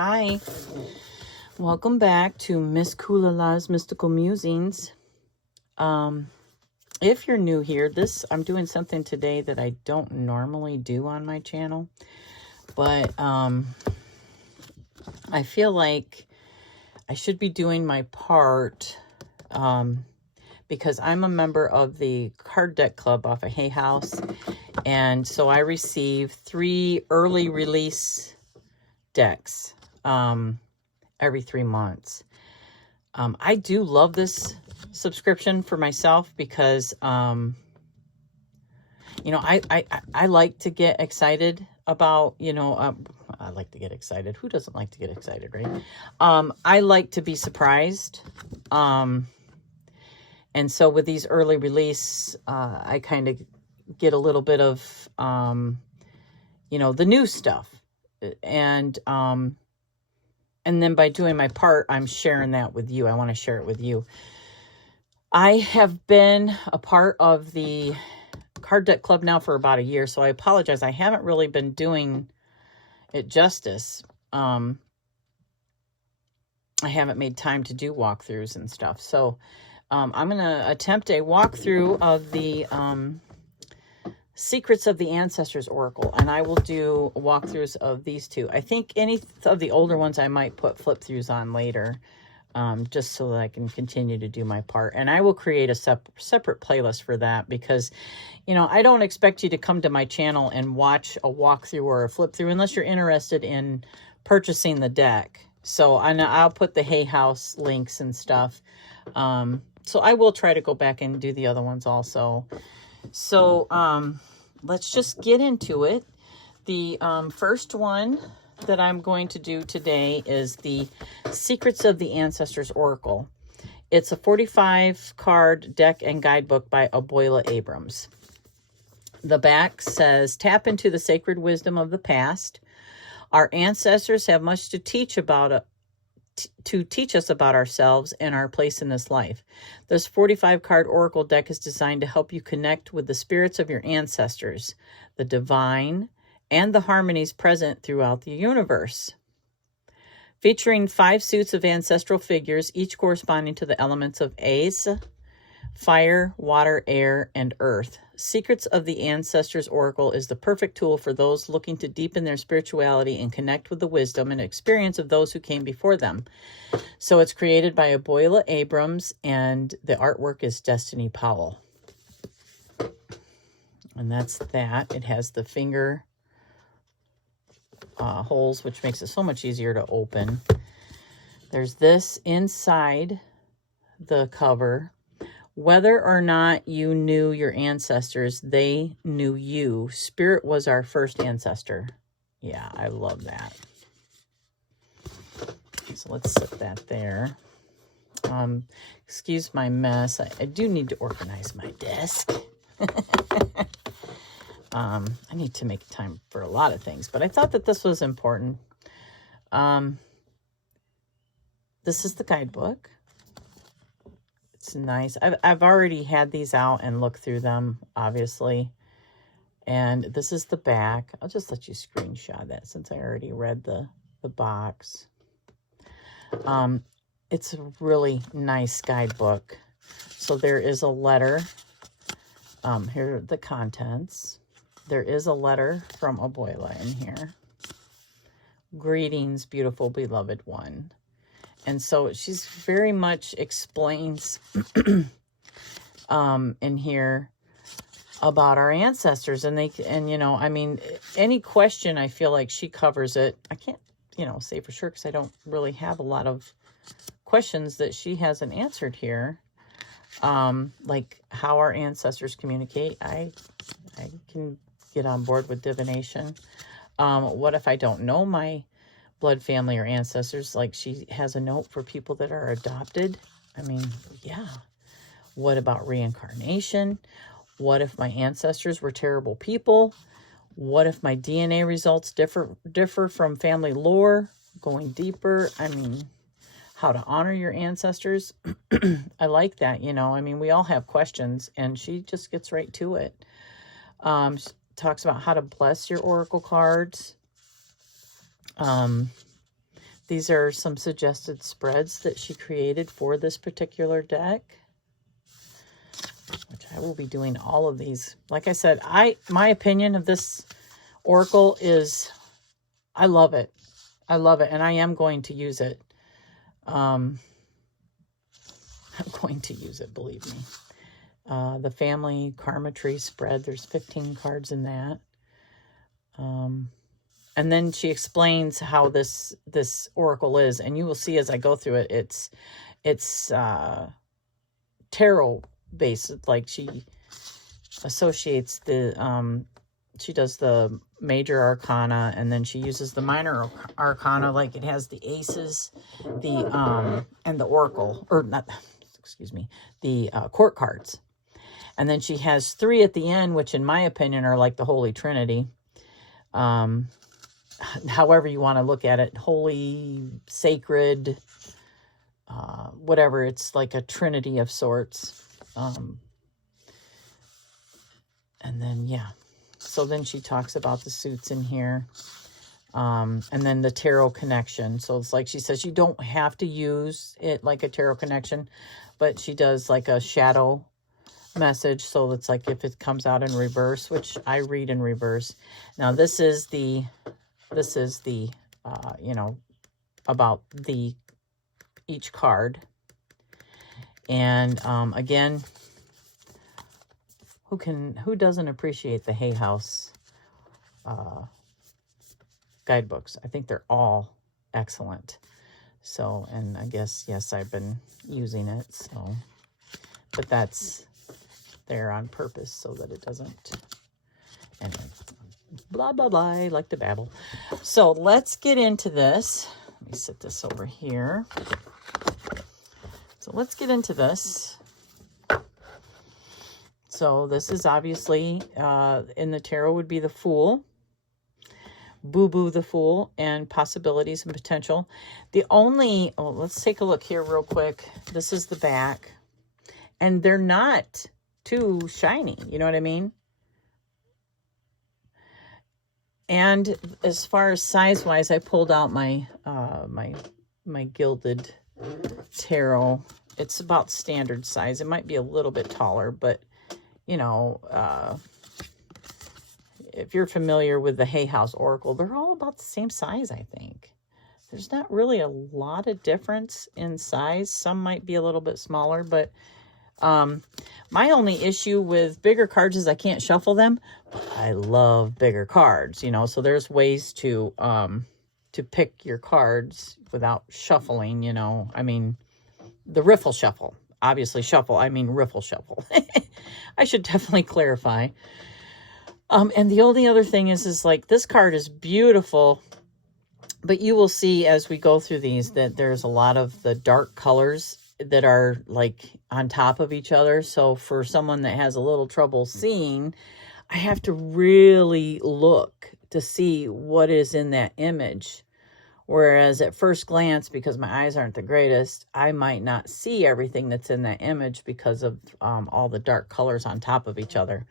Hi, welcome back to Miss Kulala's Mystical Musings. If you're new here, I'm doing something today that I don't normally do on my channel, but I feel like I should be doing my part because I'm a member of the card deck club off of Hay House, and so I receive 3 early release decks every 3 months. I do love this subscription for myself because, I like to get excited about, I like to get excited. Who doesn't like to get excited, right? I like to be surprised. And so with these early release, I kind of get a little bit of, the new stuff. And then by doing my part, I'm sharing that with you. I want to share it with you. I have been a part of the card deck club now for about a year, so I apologize. I haven't really been doing it justice. I haven't made time to do walkthroughs and stuff. So I'm going to attempt a walkthrough of the Secrets of the Ancestors Oracle, and I will do walkthroughs of these 2. I think any of the older ones I might put flip throughs on later, just so that I can continue to do my part. And I will create a separate playlist for that because, I don't expect you to come to my channel and watch a walkthrough or a flip through unless you're interested in purchasing the deck. So I'll put the Hay House links and stuff. So I will try to go back and do the other ones also. So let's just get into it. The first one that I'm going to do today is the Secrets of the Ancestors Oracle. It's a 45 card deck and guidebook by Aboila Abrams. The back says, tap into the sacred wisdom of the past. Our ancestors have much to teach us about ourselves and our place in this life. This 45 card oracle deck is designed to help you connect with the spirits of your ancestors, the divine, and the harmonies present throughout the universe. Featuring 5 suits of ancestral figures, each corresponding to the elements of Ace, fire, water, air, and earth. Secrets of the Ancestors Oracle is the perfect tool for those looking to deepen their spirituality and connect with the wisdom and experience of those who came before them. So it's created by Aboila Abrams, and the artwork is Destiny Powell. And that's that. It has the finger holes, which makes it so much easier to open. There's this inside the cover. Whether or not you knew your ancestors, they knew you. Spirit was our first ancestor. Yeah, I love that. So let's set that there. Excuse my mess. I do need to organize my desk. I need to make time for a lot of things, but I thought that this was important. This is the guidebook. It's nice. I've already had these out and looked through them, obviously. And this is the back. I'll just let you screenshot that since I already read the box. It's a really nice guidebook. So there is a letter. Here are the contents. There is a letter from Aboila in here. Greetings, beautiful beloved one. And so she's very much explains in here about our ancestors. And any question, I feel like she covers it. I can't, say for sure because I don't really have a lot of questions that she hasn't answered here. Like how our ancestors communicate. I can get on board with divination. What if I don't know my blood family or ancestors? Like she has a note for people that are adopted. Yeah. What about reincarnation? What if my ancestors were terrible people? What if my DNA results differ from family lore? Going deeper. How to honor your ancestors. I like that, we all have questions, and she just gets right to it. She talks about how to bless your oracle cards. these are some suggested spreads that she created for this particular deck, which I will be doing all of these. Like I said, my opinion of this Oracle is, I love it. I love it, and I am going to use it. I'm going to use it, believe me. The Family Karma Tree spread, there's 15 cards in that. And then she explains how this Oracle is, and you will see as I go through it, it's tarot based. Like she associates the, she does the major arcana, and then she uses the minor arcana, like it has the aces, and the oracle, or not, excuse me, the court cards. And then she has 3 at the end, which in my opinion are like the Holy Trinity. However you want to look at it, holy, sacred, whatever. It's like a trinity of sorts. And then, yeah. So then she talks about the suits in here. And then the tarot connection. So it's like she says you don't have to use it like a tarot connection, but she does like a shadow message. So it's like if it comes out in reverse, which I read in reverse. Now this is the you know, about each card. And again, who doesn't appreciate the Hay House guidebooks? I think they're all excellent. So, and I guess, yes, I've been using it. So, but that's there on purpose so that it doesn't, anyway, blah, blah, blah, I like to babble. So let's get into this. Let me set this over here. So let's get into this. So this is obviously, in the tarot would be the Fool, Boo-Boo the Fool, and Possibilities and Potential. The only, oh, let's take a look here real quick. This is the back. And they're not too shiny, you know what I mean? And as far as size-wise, I pulled out my my gilded tarot. It's about standard size. It might be a little bit taller, but you know, if you're familiar with the Hay House Oracle, they're all about the same size, I think. There's not really a lot of difference in size. Some might be a little bit smaller, but my only issue with bigger cards is I can't shuffle them. But I love bigger cards, you know, so there's ways to pick your cards without shuffling, you know. I mean, the riffle shuffle. Obviously shuffle, I mean riffle shuffle. I should definitely clarify. And the only other thing is like this card is beautiful, but you will see as we go through these that there's a lot of the dark colors that are like on top of each other. So for someone that has a little trouble seeing, I have to really look to see what is in that image. Whereas at first glance, because my eyes aren't the greatest, I might not see everything that's in that image because of all the dark colors on top of each other.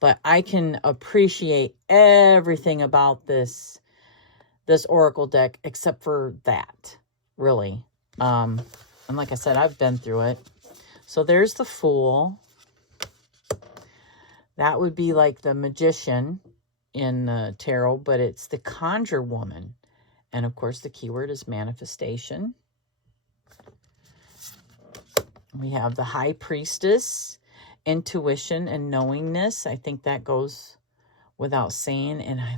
But I can appreciate everything about this Oracle deck except for that, really. And like I said, I've been through it. So there's the Fool. That would be like the Magician in the tarot, but it's the Conjure Woman. And of course, the keyword is manifestation. We have the High Priestess, intuition and knowingness. I think that goes without saying. And I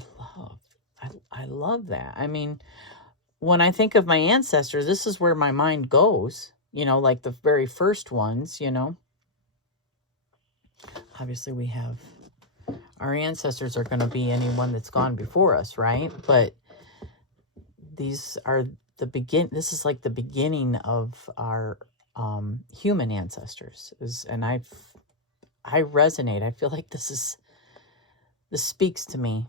love that. I mean, when I think of my ancestors, this is where my mind goes, you know, like the very first ones, you know. Obviously, we have our ancestors are going to be anyone that's gone before us, right? But these are this is like the beginning of our human ancestors. And I resonate. I feel like this speaks to me.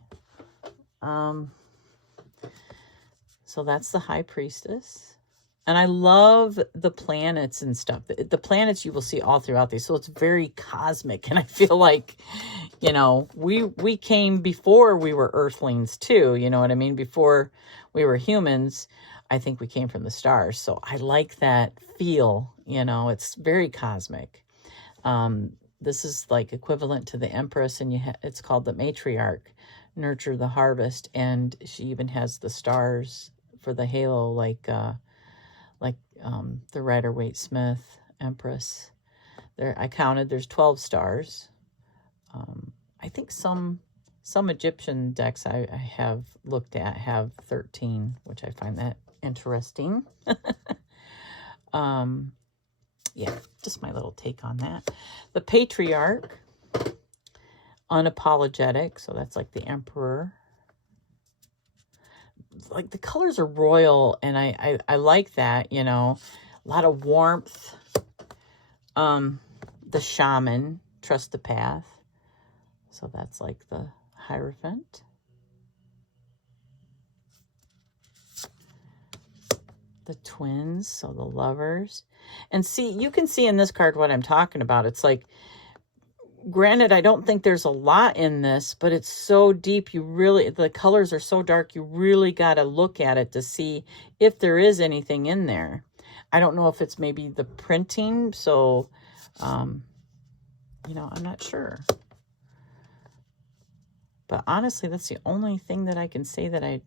So that's the High Priestess. And I love the planets and stuff. The planets you will see all throughout these. So it's very cosmic. And I feel like, you know, we came before we were earthlings too. You know what I mean? Before we were humans. I think we came from the stars. So I like that feel, you know, it's very cosmic. This is like equivalent to the Empress, and it's called the Matriarch, Nurture the Harvest. And she even has the stars for the halo, like the Rider-Waite-Smith Empress. There, I counted, there's 12 stars. I think some Egyptian decks I have looked at have 13, which I find that interesting. Yeah, just my little take on that. The Patriarch, unapologetic, so that's like the Emperor. Like the colors are royal, and I like that, you know, a lot of warmth. The Shaman, trust the path. So that's like the Hierophant. The Twins, so the Lovers. And see, you can see in this card what I'm talking about. It's like, granted, I don't think there's a lot in this, but it's so deep. You really, the colors are so dark, you really got to look at it to see if there is anything in there. I don't know if it's maybe the printing, so, you know, I'm not sure. But honestly, that's the only thing that I can say that I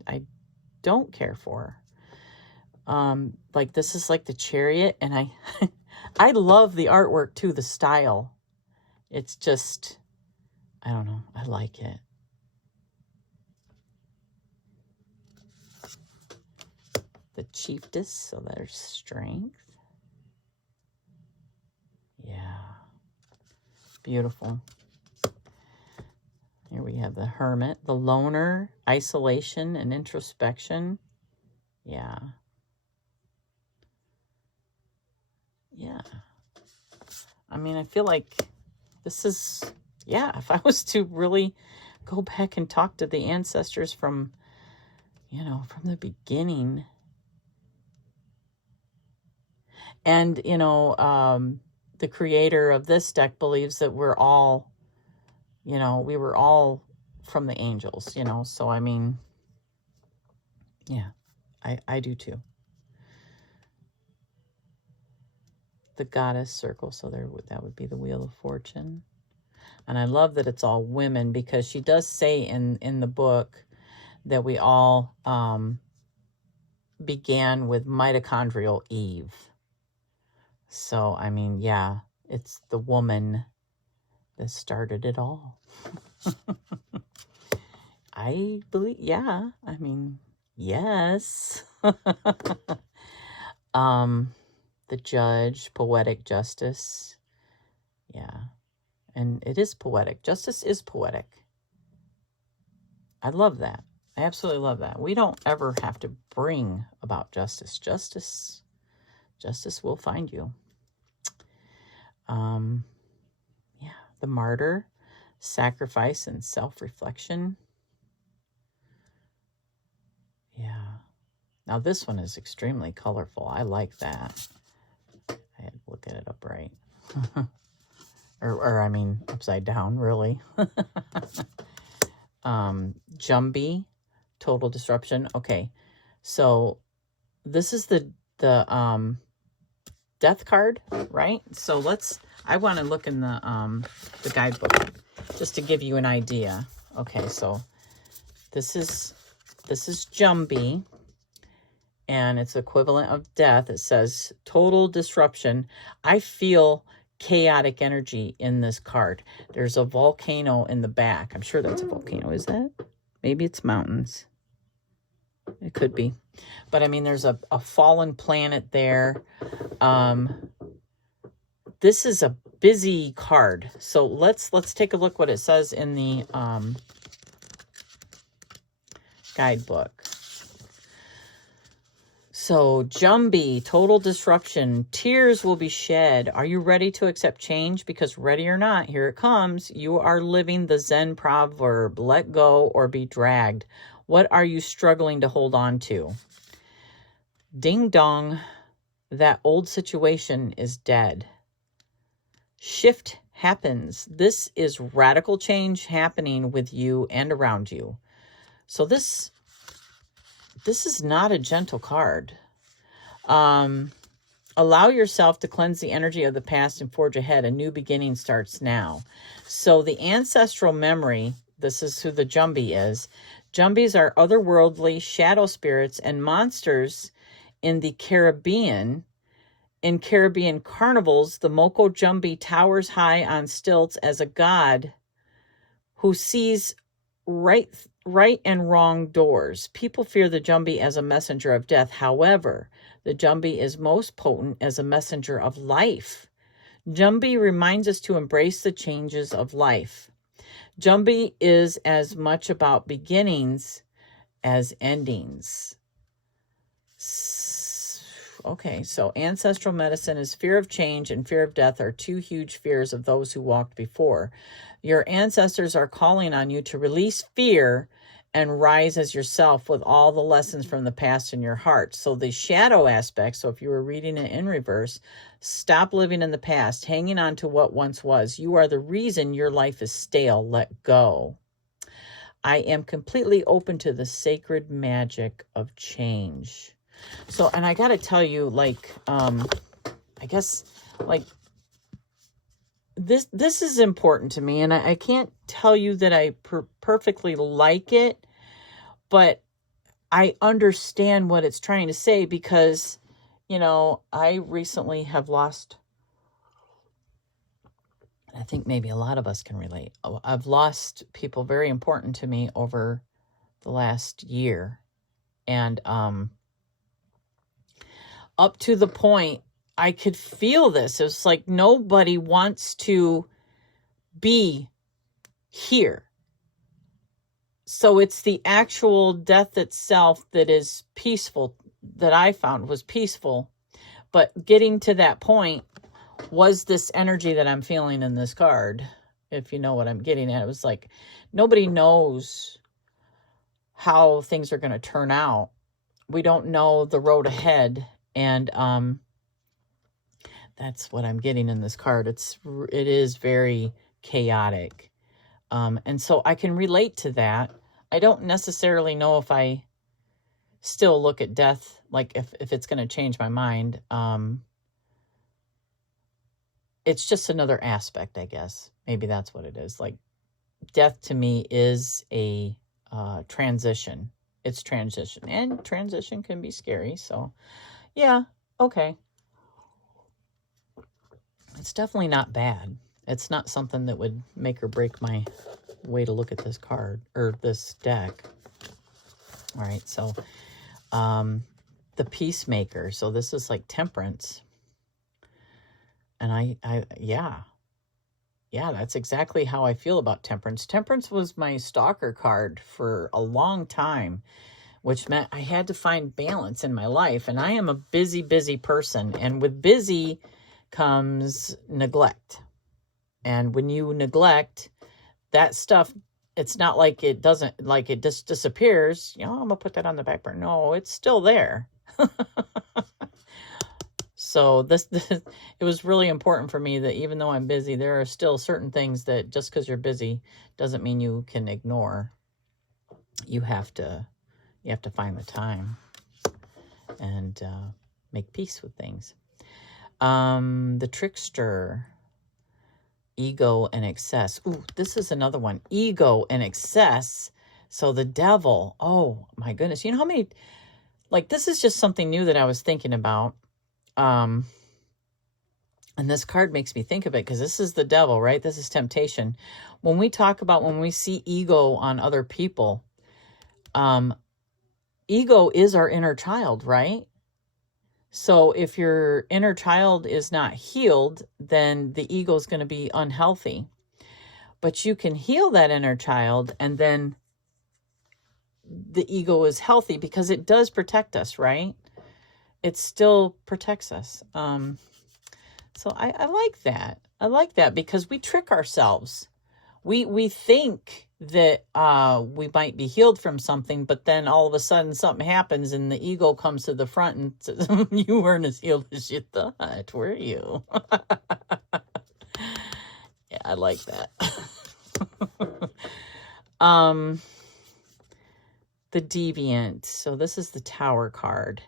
don't care for. Like this is like the Chariot, and I I love the artwork too, the style. It's just, I don't know, I like it. The Chiefess, so there's strength. Yeah. Beautiful. Here we have the Hermit, the Loner, isolation and introspection. Yeah. Yeah. I mean, I feel like this is, yeah, if I was to really go back and talk to the ancestors from, you know, from the beginning. And, you know, the creator of this deck believes that we're all, you know, we were all from the angels, you know. So, I mean, yeah, I do too. The Goddess circle, so that would be the Wheel of Fortune. And I love that it's all women, because she does say in the book that we all began with mitochondrial Eve. So, I mean, yeah, it's the woman that started it all. I believe, yeah, I mean, yes. The Judge, poetic justice. Yeah. And it is poetic. Justice is poetic. I love that. I absolutely love that. We don't ever have to bring about justice. Justice will find you. Yeah, the Martyr, sacrifice and self-reflection. Yeah. Now this one is extremely colorful. I like that. I had to look at it upright. or I mean, upside down, really. Jumie, total disruption. Okay, so this is the death card, right? So I want to look in the guidebook just to give you an idea. Okay, so this is Jumie, and it's equivalent of death. It says total disruption. I feel chaotic energy in this card. There's a volcano in the back. I'm sure that's a volcano. Is that? Maybe it's mountains. It could be. But I mean, there's a fallen planet there. This is a busy card. So let's take a look what it says in the guidebook. So, Jumie, total disruption. Tears will be shed. Are you ready to accept change? Because ready or not, here it comes. You are living the Zen proverb, let go or be dragged. What are you struggling to hold on to? Ding dong, that old situation is dead. Shift happens. This is radical change happening with you and around you. So this this is not a gentle card. Allow yourself to cleanse the energy of the past and forge ahead. A new beginning starts now. So the ancestral memory, this is who the Jumie is. Jumbies are otherworldly shadow spirits and monsters in the Caribbean. In Caribbean carnivals, the Moko Jumie towers high on stilts as a god who sees right and wrong doors. People fear the Jumie as a messenger of death. However, the Jumie is most potent as a messenger of life. Jumie reminds us to embrace the changes of life. Jumie is as much about beginnings as endings. Okay, so ancestral medicine is fear of change and fear of death are two huge fears of those who walked before. Your ancestors are calling on you to release fear and rise as yourself with all the lessons from the past in your heart. So the shadow aspect, so if you were reading it in reverse, stop living in the past, hanging on to what once was. You are the reason your life is stale. Let go. I am completely open to the sacred magic of change. So, and I got to tell you, like, I guess, like, this is important to me, and I can't tell you that I perfectly like it, but I understand what it's trying to say because, you know, I recently have lost, I think maybe a lot of us can relate. I've lost people very important to me over the last year, and up to the point I could feel this. It's like nobody wants to be here. So it's the actual death itself that is peaceful, that I found was peaceful. But getting to that point was this energy that I'm feeling in this card, if you know what I'm getting at. It was like nobody knows how things are going to turn out. We don't know the road ahead. And that's what I'm getting in this card. It is very chaotic. And so I can relate to that. I don't necessarily know if I still look at death, like if it's going to change my mind. It's just another aspect, I guess. Maybe that's what it is. Like death to me is a transition. It's transition. And transition can be scary. So yeah, okay. It's definitely not bad. It's not something that would make or break my way to look at this card or this deck. All right, so the Peacemaker. So this is like Temperance. And yeah, that's exactly how I feel about Temperance. Temperance was my stalker card for a long time, which meant I had to find balance in my life. And I am a busy, busy person. And with busy comes neglect. And when you neglect that stuff, it's not like it doesn't, like it just disappears. You know, I'm going to put that on the back burner. No, it's still there. So it was really important for me that even though I'm busy, there are still certain things that just because you're busy doesn't mean you can ignore. You have to find the time and make peace with things. The Trickster, Ego and Excess. Ooh, this is another one. Ego and Excess. So the Devil. Oh my goodness. You know how many, like this is just something new that I was thinking about. And this card makes me think of it because this is the Devil, right? This is temptation. When we talk about, when we see ego on other people, ego is our inner child, right? So if your inner child is not healed, then the ego is going to be unhealthy. But you can heal that inner child and then the ego is healthy because it does protect us, right? It still protects us. So I like that. I like that because we trick ourselves. We think that we might be healed from something, but then all of a sudden something happens and the ego comes to the front and says, you weren't as healed as you thought, were you? Yeah, I like that. the Deviant. So this is the Tower card.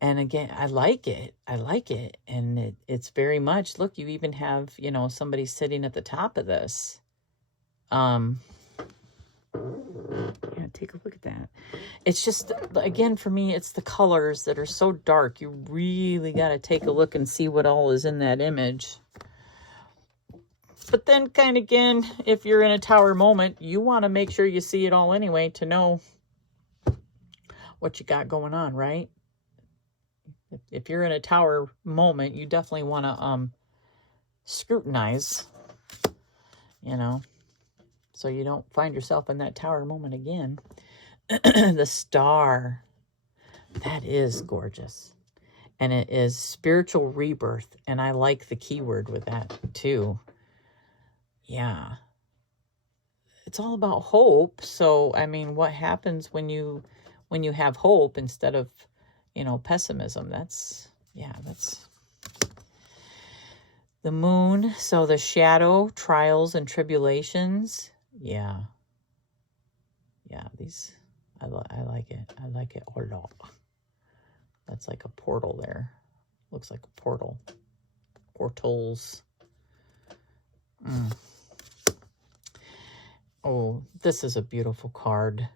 And again, I like it. I like it. And it's very much, look, you even have, you know, somebody sitting at the top of this. Yeah, take a look at that. It's just, again, for me, it's the colors that are so dark. You really got to take a look and see what all is in that image. But then kind of, again, if you're in a tower moment, you want to make sure you see it all anyway to know what you got going on, right? If you're in a tower moment, you definitely want to scrutinize, you know, so you don't find yourself in that tower moment again. The Star, that is gorgeous. And it is spiritual rebirth. And I like the keyword with that too. Yeah. It's all about hope. So, I mean, what happens when you have hope instead of, you know, pessimism? That's, yeah, that's the Moon. So the shadow, trials and tribulations. Yeah. Yeah, these, I like it. I like it a lot. That's like a portal there. Looks like a portal. Portals. Oh, this is a beautiful card.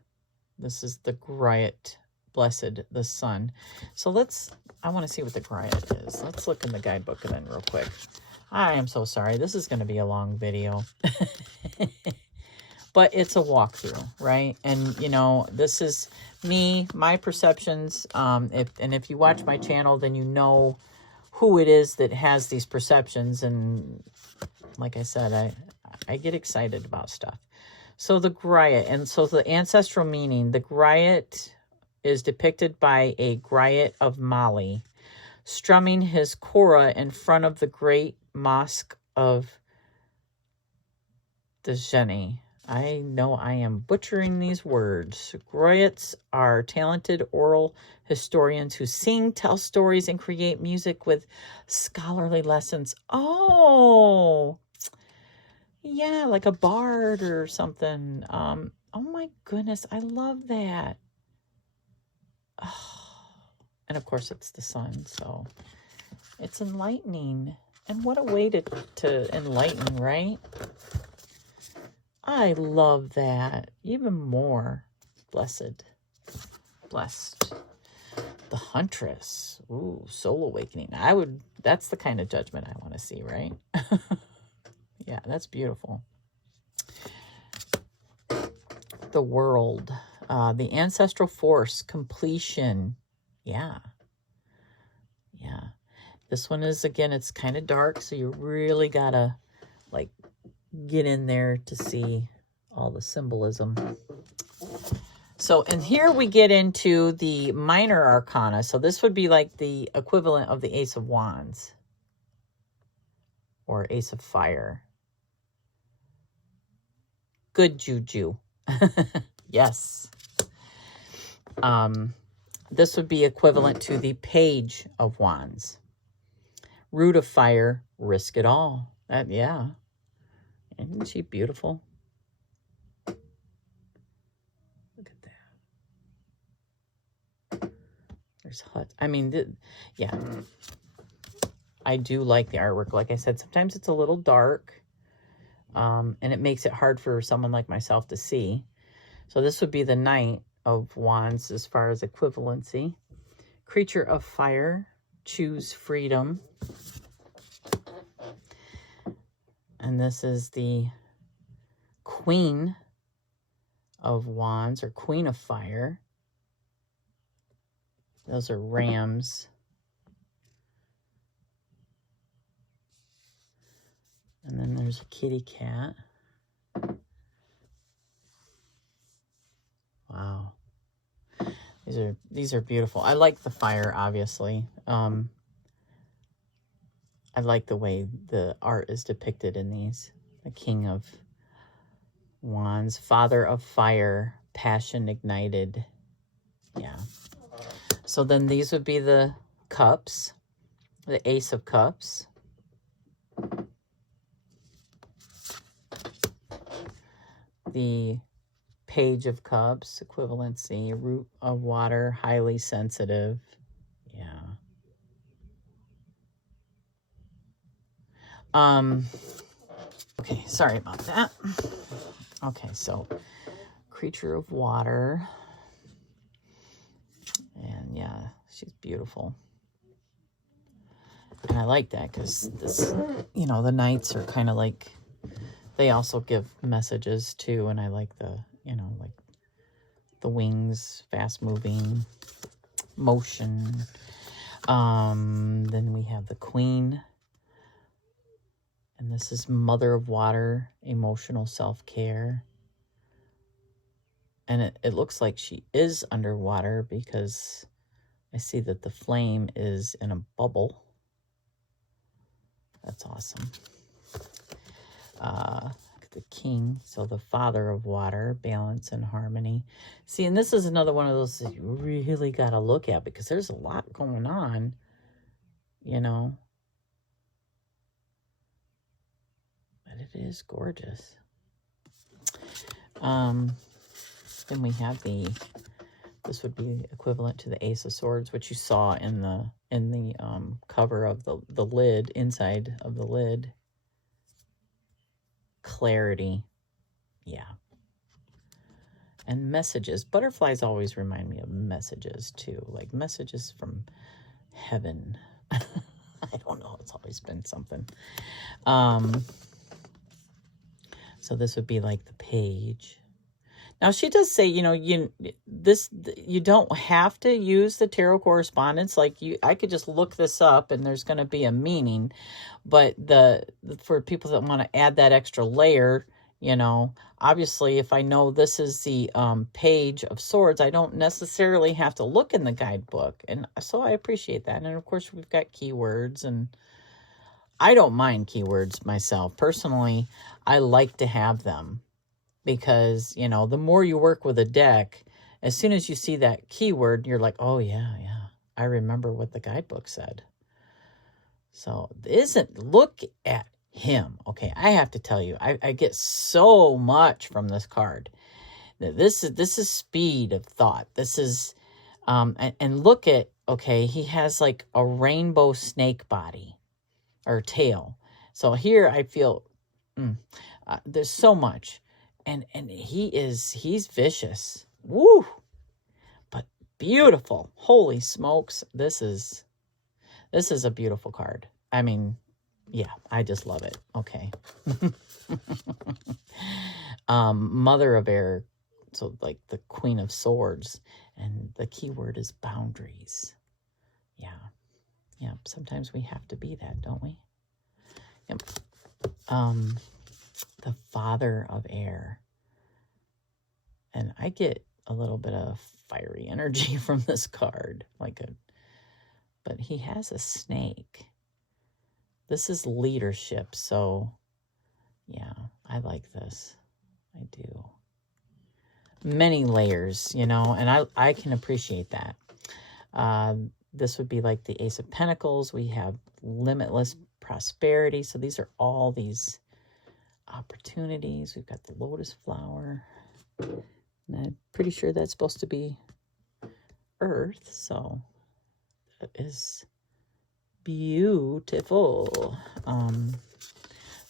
This is the Griot, Blessed, the Sun. So I want to see what the Griot is. Let's look in the guidebook then real quick. I am so sorry. This is going to be a long video. But it's a walkthrough, right? And, you know, this is me, my perceptions. If you watch my channel, then you know who it is that has these perceptions. And like I said, I get excited about stuff. So the Griot, and so the ancestral meaning, the Griot is depicted by a Griot of Mali, strumming his kora in front of the great mosque of Djeni. I know I am butchering these words. Griots are talented oral historians who sing, tell stories, and create music with scholarly lessons. Oh, yeah, like a bard or something. Oh my goodness, I love that. Oh, and of course it's the sun, so it's enlightening. And what a way to enlighten, right? I love that. Even more. Blessed. Blessed. The Huntress. Ooh, soul awakening. That's the kind of judgment I want to see, right? Yeah, that's beautiful. The World. The ancestral force. Completion. Yeah. Yeah. This one is, again, it's kind of dark, so you really gotta, like, get in there to see all the symbolism. So, and here we get into the minor arcana. So this would be like the equivalent of the Ace of Wands or Ace of Fire. Good juju. Yes. This would be equivalent to the Page of Wands. Root of Fire, risk it all. Yeah. Isn't she beautiful? Look at that. There's huts. I mean, yeah. I do like the artwork. Like I said, sometimes it's a little dark. And it makes it hard for someone like myself to see. So this would be the Knight of Wands as far as equivalency. Creature of Fire, choose freedom. And this is the Queen of Wands or Queen of Fire. Those are rams. And then there's a kitty cat. Wow. These are beautiful. I like the fire, obviously. I like the way the art is depicted in these. The King of Wands, Father of Fire, Passion Ignited. Yeah. So then these would be the cups, the Ace of Cups. The Page of Cups, equivalency, root of water, highly sensitive. Yeah. Okay, sorry about that. Okay, so creature of water. And yeah, she's beautiful. And I like that because this, you know, the knights are kind of like, they also give messages too. And I like the, you know, like the wings, fast moving, motion. Then we have the Queen. And this is Mother of Water, emotional self-care. And it looks like she is underwater because I see that the flame is in a bubble. That's awesome. The King, so the Father of Water, balance and harmony. See, and this is another one of those that you really got to look at because there's a lot going on, you know. But it is gorgeous. Then we have this would be equivalent to the Ace of Swords, which you saw in the cover of the lid, inside of the lid. Clarity. Yeah. And messages. Butterflies always remind me of messages too, like messages from heaven. I don't know, it's always been something. So this would be like the Page. Now she does say, you know, you don't have to use the tarot correspondence. Like I could just look this up and there's going to be a meaning, but for people that want to add that extra layer, you know, obviously if I know this is the Page of Swords, I don't necessarily have to look in the guidebook, and so I appreciate that. And of course we've got keywords, and I don't mind keywords myself personally. I like to have them. Because, you know, the more you work with a deck, as soon as you see that keyword, you're like, oh, yeah, I remember what the guidebook said. So, look at him. Okay, I have to tell you, I get so much from this card. This is speed of thought. This is, and look at, okay, he has like a rainbow snake body or tail. So here I feel, there's so much. And he's vicious. Woo! But beautiful. Holy smokes. This is a beautiful card. I mean, yeah, I just love it. Okay. Mother of Air. So like the Queen of Swords. And the key word is boundaries. Yeah. Yeah. Sometimes we have to be that, don't we? Yep. The Father of Air. And I get a little bit of fiery energy from this card. But he has a snake. This is leadership. So, yeah, I like this. I do. Many layers, you know, and I can appreciate that. This would be like the Ace of Pentacles. We have limitless prosperity. So these are all these opportunities. We've got the lotus flower, and I'm pretty sure that's supposed to be earth, so that is beautiful.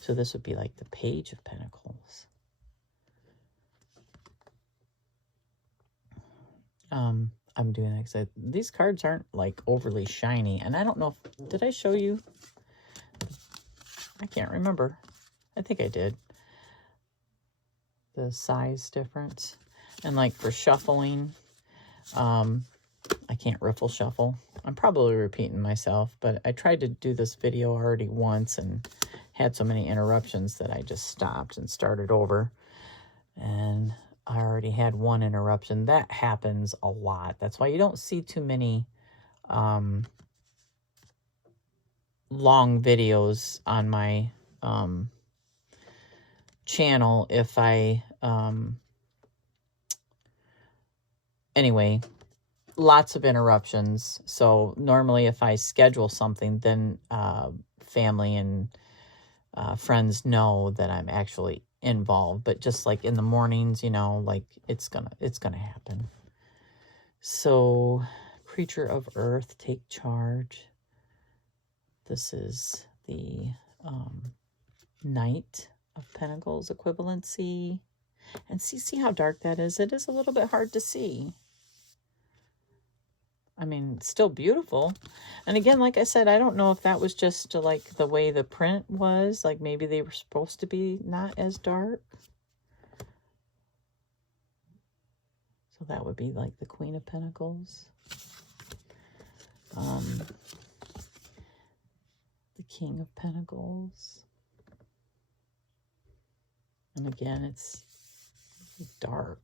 So this would be like the Page of Pentacles. I'm doing that because these cards aren't like overly shiny, and I don't know if, did I show you? I can't remember. I think I did. The size difference. And like for shuffling, I can't riffle shuffle. I'm probably repeating myself, but I tried to do this video already once and had so many interruptions that I just stopped and started over. And I already had one interruption. That happens a lot. That's why you don't see too many long videos on my channel if I anyway, lots of interruptions. So normally if I schedule something, then family and friends know that I'm actually involved, but just like in the mornings, you know, like it's gonna happen. So, creature of earth, take charge. This is the Knight of Pentacles equivalency. And see how dark that is? It is a little bit hard to see. I mean, still beautiful. And again, like I said, I don't know if that was just like the way the print was. Like maybe they were supposed to be not as dark. So that would be like the Queen of Pentacles. The King of Pentacles. And again, it's dark.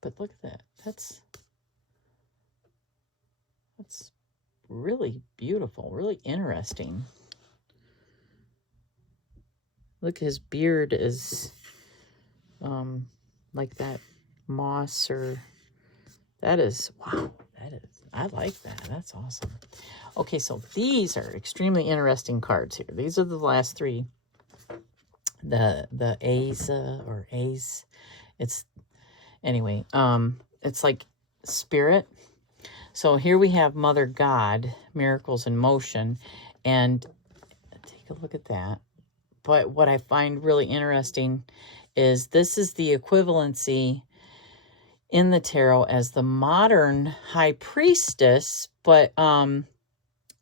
But look at that. That's really beautiful, really interesting. Look, his beard is like that moss, or that is, wow, that is, I like that. That's awesome. Okay, so these are extremely interesting cards here. These are the last three. The A's or A's. It's anyway, it's like spirit. So here we have Mother God, miracles in motion, and take a look at that. But what I find really interesting is this is the equivalency in the tarot as the modern high priestess, but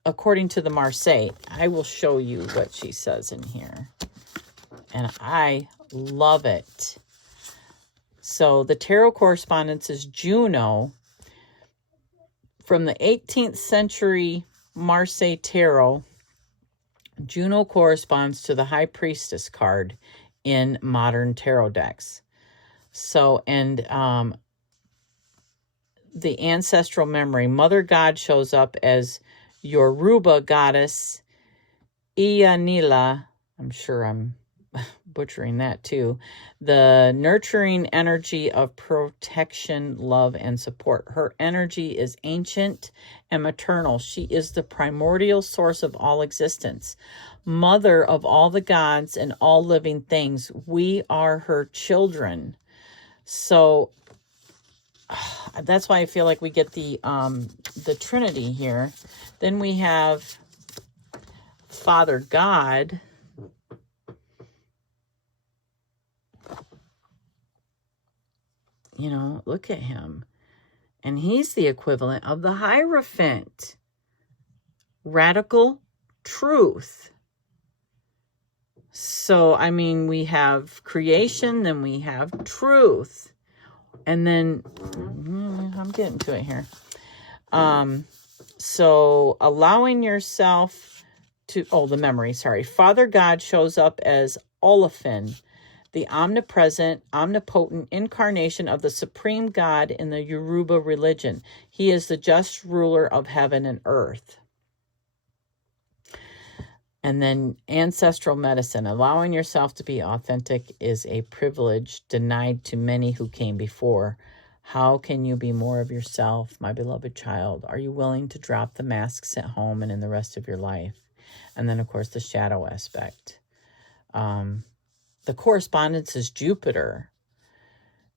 according to the Marseille, I will show you what she says in here. And I love it. So the tarot correspondence is Juno. From the 18th century Marseille Tarot, Juno corresponds to the High Priestess card in modern tarot decks. So, and the ancestral memory, Mother God shows up as Yoruba goddess Iyanila. I'm sure I'm butchering that too. The nurturing energy of protection, love, and support. Her energy is ancient and maternal. She is the primordial source of all existence, mother of all the gods and all living things. We are her children. So that's why I feel like we get the Trinity here. Then we have Father God. You know, look at him. And he's the equivalent of the Hierophant. Radical truth. So, I mean, we have creation, then we have truth. And then, I'm getting to it here. So, allowing yourself to, the memory, sorry. Father God shows up as Olafin, the omnipresent, omnipotent incarnation of the supreme God in the Yoruba religion. He is the just ruler of heaven and earth. And then ancestral medicine. Allowing yourself to be authentic is a privilege denied to many who came before. How can you be more of yourself, my beloved child? Are you willing to drop the masks at home and in the rest of your life? And then, of course, the shadow aspect. The correspondence is Jupiter.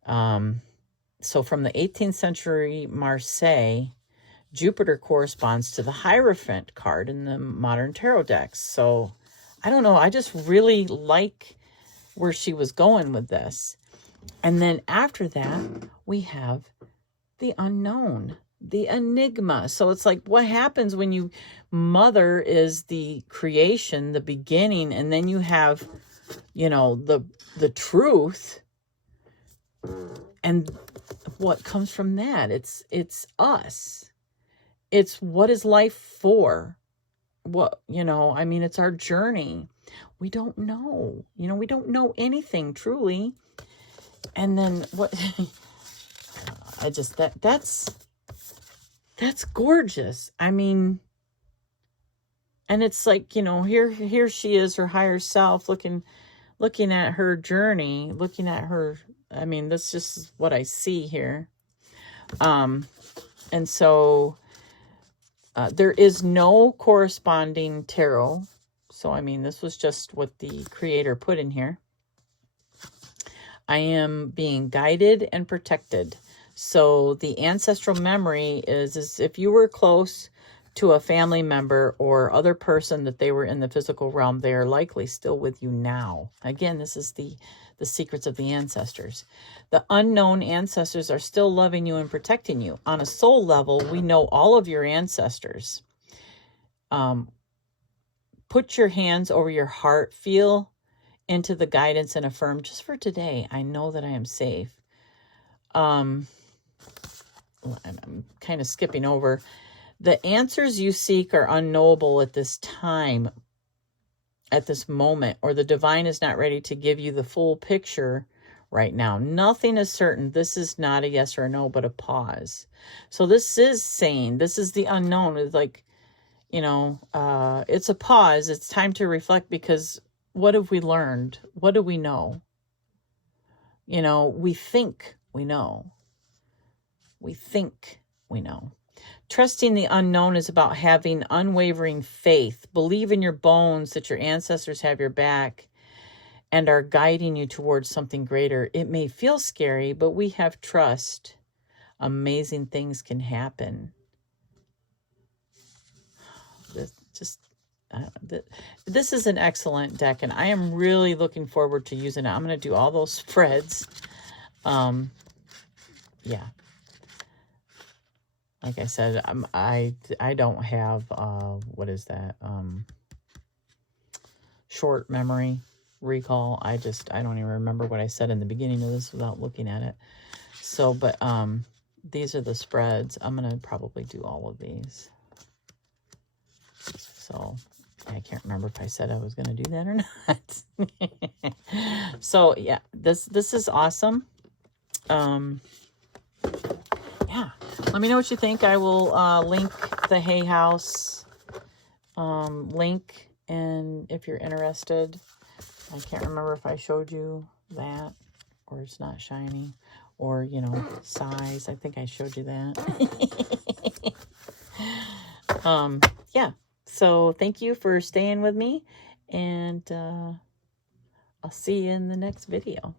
So from the 18th century Marseille, Jupiter corresponds to the Hierophant card in the modern tarot decks. So I don't know. I just really like where she was going with this. And then after that, we have the unknown, the enigma. So it's like, what happens when you, mother is the creation, the beginning, and then you have, you know, the truth, and what comes from that? It's us. It's what is life for? What, you know, I mean, it's our journey. We don't know, you know, we don't know anything truly. And then what, I just, that's gorgeous. I mean, and it's like, you know, here she is, her higher self, looking at her journey, looking at her. I mean, that's just what I see here. And so there is no corresponding tarot. So, I mean, this was just what the creator put in here. I am being guided and protected. So the ancestral memory is if you were close to a family member or other person that they were in the physical realm, they are likely still with you now. Again, this is the secrets of the ancestors. The unknown ancestors are still loving you and protecting you. On a soul level, we know all of your ancestors. Put your hands over your heart. Feel into the guidance and affirm, just for today, I know that I am safe. I'm kind of skipping over. The answers you seek are unknowable at this time, at this moment, or the divine is not ready to give you the full picture right now. Nothing is certain. This is not a yes or a no, but a pause. So this is saying, this is the unknown. It's like, you know, it's a pause. It's time to reflect, because what have we learned? What do we know? You know, we think we know. We think we know. Trusting the unknown is about having unwavering faith. Believe in your bones that your ancestors have your back and are guiding you towards something greater. It may feel scary, but we have trust. Amazing things can happen. This is an excellent deck, and I am really looking forward to using it. I'm going to do all those spreads. Yeah. Like I said, I don't have, what is that? Short memory recall. I don't even remember what I said in the beginning of this without looking at it. So, but these are the spreads. I'm going to probably do all of these. So I can't remember if I said I was going to do that or not. So yeah, this is awesome. Yeah, let me know what you think. I will link the Hay House link, and if you're interested. I can't remember if I showed you that, or it's not shiny, or, you know, size. I think I showed you that. Yeah. So thank you for staying with me, and I'll see you in the next video.